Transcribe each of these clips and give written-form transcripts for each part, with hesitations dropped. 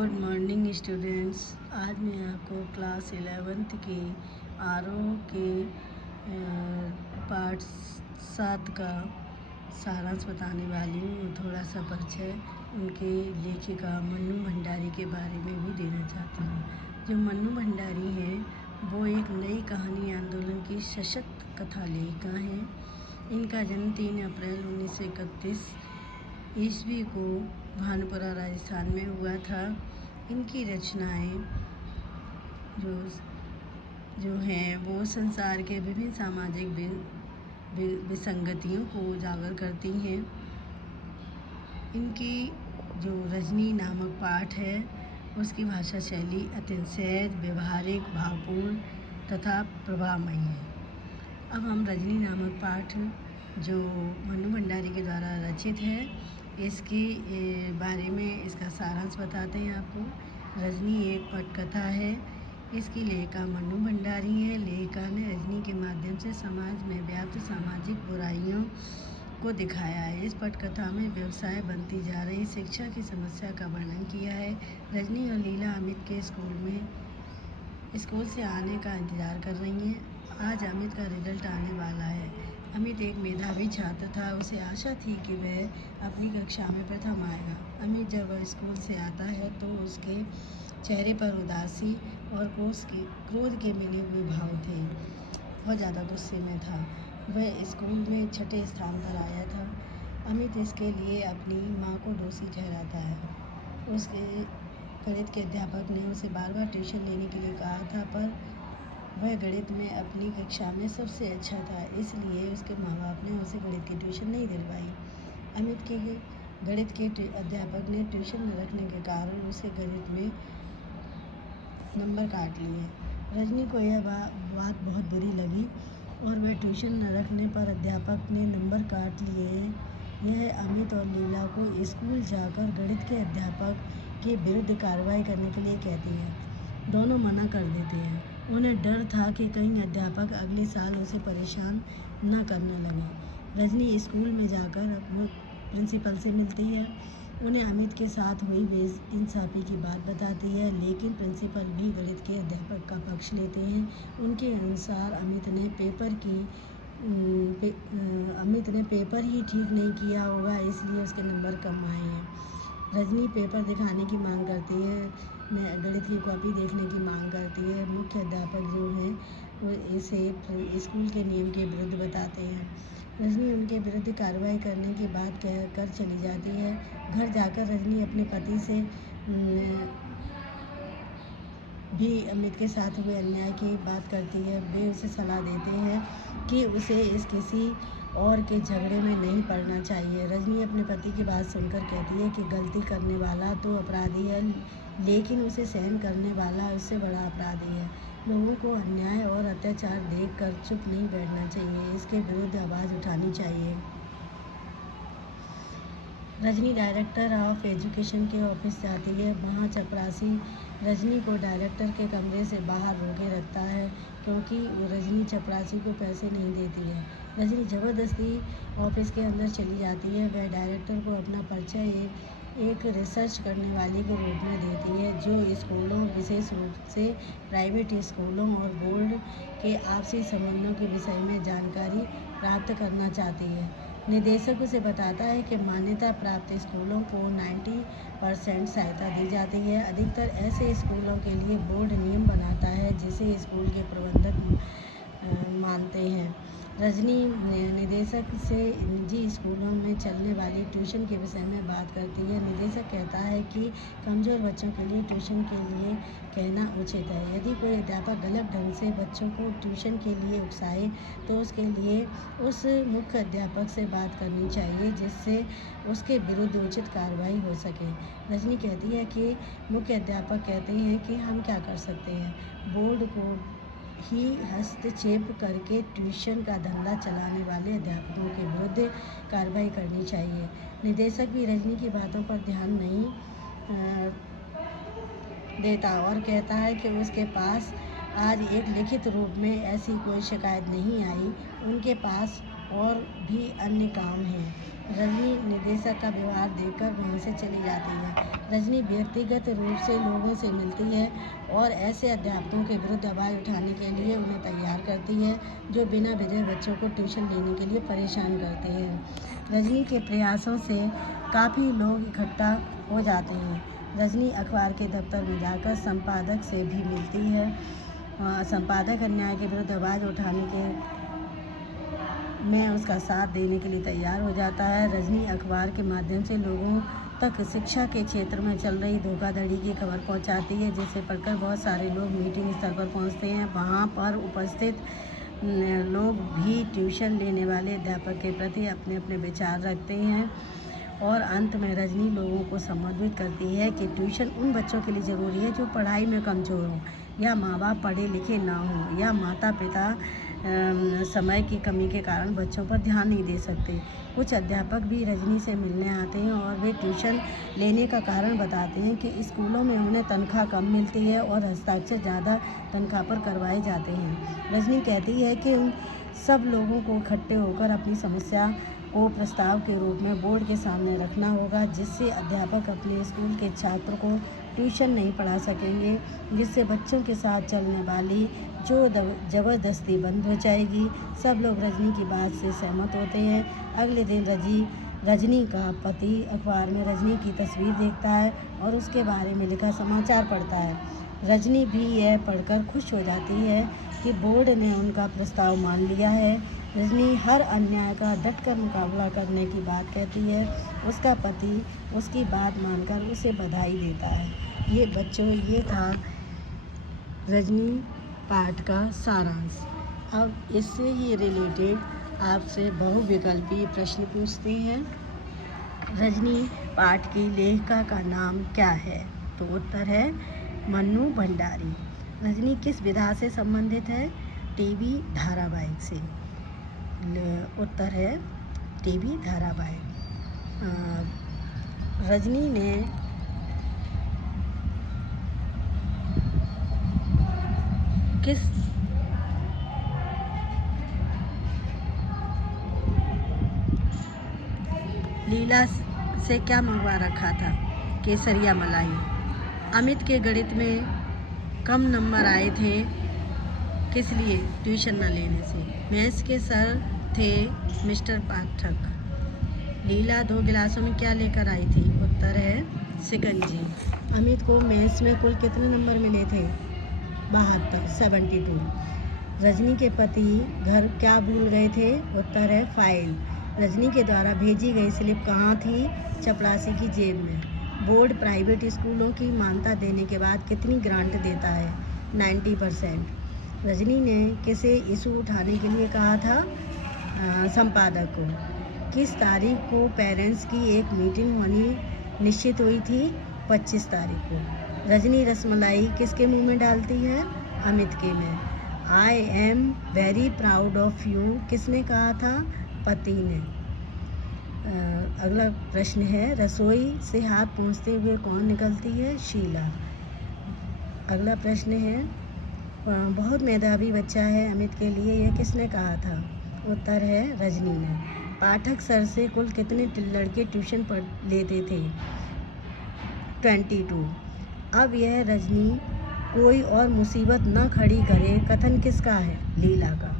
Good morning students. आज मैं आपको क्लास 11th के आरओ के पार्ट 7 का सारांश बताने वाली हूँ। थोड़ा सा परिचय उनके लेखिका मन्नू भंडारी के बारे में भी देना चाहती हूँ। जो मन्नू भंडारी हैं वो एक नई कहानी आंदोलन की सशक्त कथा लेखिका हैं। इनका जन्म 3 अप्रैल 1931 ईस्वी को भानपुरा राजस्थान में हुआ था। इनकी रचनाएं जो हैं वो संसार के विभिन्न सामाजिक विसंगतियों को उजागर करती हैं। इनकी जो रजनी नामक पाठ है उसकी भाषा शैली अत्यंत सहज, व्यवहारिक, भावपूर्ण तथा प्रभावमयी है। अब हम रजनी नामक पाठ जो मन्नू भंडारी के द्वारा रचित है इसकी बारे में इसका सारांश बताते हैं आपको। रजनी एक पटकथा है। इसकी लेखिका मन्नू भंडारी है। लेखिका ने रजनी के माध्यम से समाज में व्याप्त सामाजिक बुराइयों को दिखाया है। इस पटकथा में व्यवसाय बनती जा रही शिक्षा की समस्या का वर्णन किया है। रजनी और लीला अमित के स्कूल से आने का इंतज़ार कर रही हैं। आज अमित का रिजल्ट आने वाला है। अमित एक मेधावी छात्र था। उसे आशा थी कि वह अपनी कक्षा में प्रथम आएगा। अमित जब वह स्कूल से आता है तो उसके चेहरे पर उदासी और क्रोध के मिले हुए भाव थे। वह ज़्यादा गुस्से में था। वह स्कूल में 6ठे स्थान पर आया था। अमित इसके लिए अपनी माँ को दोषी ठहराता है। उसके गणित के अध्यापक ने उसे बार बार ट्यूशन लेने के लिए कहा था, पर वह गणित में अपनी कक्षा में सबसे अच्छा था, इसलिए उसके माँ बाप ने उसे गणित की ट्यूशन नहीं दिलवाई। अमित के गणित के अध्यापक ने ट्यूशन न रखने के कारण उसे गणित में नंबर काट लिए। रजनी को यह बात बहुत बुरी लगी और वह ट्यूशन न रखने पर अध्यापक ने नंबर काट लिए। यह अमित और लीला को स्कूल जाकर गणित के अध्यापक के विरुद्ध कार्रवाई करने के लिए कहती है। दोनों मना कर देते हैं। उन्हें डर था कि कहीं अध्यापक अगले साल उसे परेशान न करने लगे। रजनी स्कूल में जाकर प्रिंसिपल से मिलती है। उन्हें अमित के साथ हुई बेइंसाफी की बात बताती है, लेकिन प्रिंसिपल भी गणित के अध्यापक का पक्ष लेते हैं। उनके अनुसार अमित ने पेपर ही ठीक नहीं किया होगा, इसलिए उसके नंबर कम आए हैं। रजनी पेपर दिखाने की मांग करती है, गणित की कॉपी देखने की मांग करती है। मुख्य अध्यापक जो हैं वो इसे स्कूल के नियम के विरुद्ध बताते हैं। रजनी उनके विरुद्ध कार्रवाई करने की बात कहकर चली जाती है। घर जाकर रजनी अपने पति से भी अमित के साथ हुए अन्याय की बात करती है। वे उसे सलाह देते हैं कि उसे किसी और के झगड़े में नहीं पड़ना चाहिए। रजनी अपने पति की बात सुनकर कहती है कि गलती करने वाला तो अपराधी है, लेकिन उसे सहन करने वाला उससे बड़ा अपराधी है। लोगों को अन्याय और अत्याचार देखकर चुप नहीं बैठना चाहिए, इसके विरुद्ध आवाज़ उठानी चाहिए। रजनी डायरेक्टर ऑफ एजुकेशन के ऑफिस जाती है। वहाँ चपरासी रजनी को डायरेक्टर के कमरे से बाहर रोके रखता है, क्योंकि रजनी चपरासी को पैसे नहीं देती है। रजनी ज़बरदस्ती ऑफिस के अंदर चली जाती है। वह डायरेक्टर को अपना परिचय एक रिसर्च करने वाली के रूप में देती है, जो स्कूलों, विशेष रूप से प्राइवेट स्कूलों और बोर्ड के आपसी संबंधों के विषय में जानकारी प्राप्त करना चाहती है। निदेशक उसे बताता है कि मान्यता प्राप्त स्कूलों को 90% सहायता दी जाती है। अधिकतर ऐसे स्कूलों के लिए बोर्ड नियम बनाता है जिसे स्कूल के प्रबंधक मानते हैं। रजनी निदेशक से निजी स्कूलों में चलने वाली ट्यूशन के विषय में बात करती है। निदेशक कहता है कि कमज़ोर बच्चों के लिए ट्यूशन के लिए कहना उचित है। यदि कोई अध्यापक गलत ढंग से बच्चों को ट्यूशन के लिए उकसाए तो उसके लिए उस मुख्य अध्यापक से बात करनी चाहिए, जिससे उसके विरुद्ध उचित कार्रवाई हो सके। रजनी कहती है कि मुख्य अध्यापक कहते हैं कि हम क्या कर सकते हैं, बोर्ड को ही हस्तक्षेप करके ट्यूशन का धंधा चलाने वाले अध्यापकों के विरुद्ध कार्रवाई करनी चाहिए। निदेशक भी रजनी की बातों पर ध्यान नहीं देता और कहता है कि उसके पास आज एक लिखित रूप में ऐसी कोई शिकायत नहीं आई। उनके पास और भी अन्य काम हैं। रजनी निदेशक का व्यवहार देखकर वहाँ से चली जाती है। रजनी व्यक्तिगत रूप से लोगों से मिलती है और ऐसे अध्यापकों के विरुद्ध आवाज़ उठाने के लिए उन्हें तैयार करती है जो बिना वजह बच्चों को ट्यूशन लेने के लिए परेशान करते हैं। रजनी के प्रयासों से काफ़ी लोग इकट्ठा हो जाते हैं। रजनी अखबार के दफ्तर में जाकर संपादक से भी मिलती है। संपादक अन्याय के विरुद्ध आवाज़ उठाने के में उसका साथ देने के लिए तैयार हो जाता है। रजनी अखबार के माध्यम से लोगों तक शिक्षा के क्षेत्र में चल रही धोखाधड़ी की खबर पहुंचाती है, जिसे पढ़कर बहुत सारे लोग मीटिंग स्तर पर पहुंचते हैं। वहां पर उपस्थित लोग भी ट्यूशन लेने वाले अध्यापक के प्रति अपने अपने विचार रखते हैं और अंत में रजनी लोगों को संबोधित करती है कि ट्यूशन उन बच्चों के लिए ज़रूरी है जो पढ़ाई में कमज़ोर हों या माँ बाप पढ़े लिखे ना हों या माता पिता समय की कमी के कारण बच्चों पर ध्यान नहीं दे सकते। कुछ अध्यापक भी रजनी से मिलने आते हैं और वे ट्यूशन लेने का कारण बताते हैं कि स्कूलों में उन्हें तनख्वाह कम मिलती है और हस्ताक्षर ज़्यादा तनख्वाह पर करवाए जाते हैं। रजनी कहती है कि उन सब लोगों को इकट्ठे होकर अपनी समस्या को प्रस्ताव के रूप में बोर्ड के सामने रखना होगा, जिससे अध्यापक अपने स्कूल के छात्र को ट्यूशन नहीं पढ़ा सकेंगे, जिससे बच्चों के साथ चलने वाली जो ज़बरदस्ती बंद हो जाएगी। सब लोग रजनी की बात से सहमत होते हैं। अगले दिन रजनी का पति अखबार में रजनी की तस्वीर देखता है और उसके बारे में लिखा समाचार पढ़ता है। रजनी भी यह पढ़कर खुश हो जाती है कि बोर्ड ने उनका प्रस्ताव मान लिया है। रजनी हर अन्याय का डटकर मुकाबला करने की बात कहती है। उसका पति उसकी बात मानकर उसे बधाई देता है। ये बच्चों, ये था रजनी पाठ का सारांश। अब इससे ही रिलेटेड आपसे बहुविकल्पी प्रश्न पूछते हैं। रजनी पाठ की लेखिका का नाम क्या है? तो उत्तर है मन्नू भंडारी। रजनी किस विधा से संबंधित है? टीवी धारावाहिक से। उत्तर है टीवी धारावाहिक। रजनी ने किस लीला से क्या मंगवा रखा था? केसरिया मलाई। अमित के गणित में कम नंबर आए थे, किस लिए? ट्यूशन न लेने से। मैथ्स के सर थे मिस्टर पाठक। लीला 2 गिलासों में क्या लेकर आई थी? उत्तर है शिकंजी। अमित को मैथ्स में कुल कितने नंबर मिले थे? 72। रजनी के पति घर क्या भूल गए थे? उत्तर है फाइल। रजनी के द्वारा भेजी गई स्लिप कहाँ थी? चपरासी की जेब में। बोर्ड प्राइवेट स्कूलों की मान्यता देने के बाद कितनी ग्रांट देता है? 90%। रजनी ने किसे इशू उठाने के लिए कहा था? संपादक को। किस तारीख को पेरेंट्स की एक मीटिंग होनी निश्चित हुई थी? 25 तारीख को। रजनी रसमलाई किसके मुंह में डालती है? अमित के में। I am very proud of you किसने कहा था? पति ने। अगला प्रश्न है, रसोई से हाथ पोंछते हुए कौन निकलती है? शीला। अगला प्रश्न है, बहुत मेधावी बच्चा है अमित के लिए, यह किसने कहा था? उत्तर है रजनी ने। पाठक सर से कुल कितने लड़के ट्यूशन पढ़ लेते थे? 22। अब यह रजनी कोई और मुसीबत न खड़ी करे कथन किसका है? लीला का।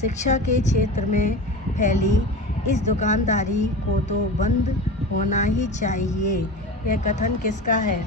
शिक्षा के क्षेत्र में फैली इस दुकानदारी को तो बंद होना ही चाहिए, यह कथन किसका है?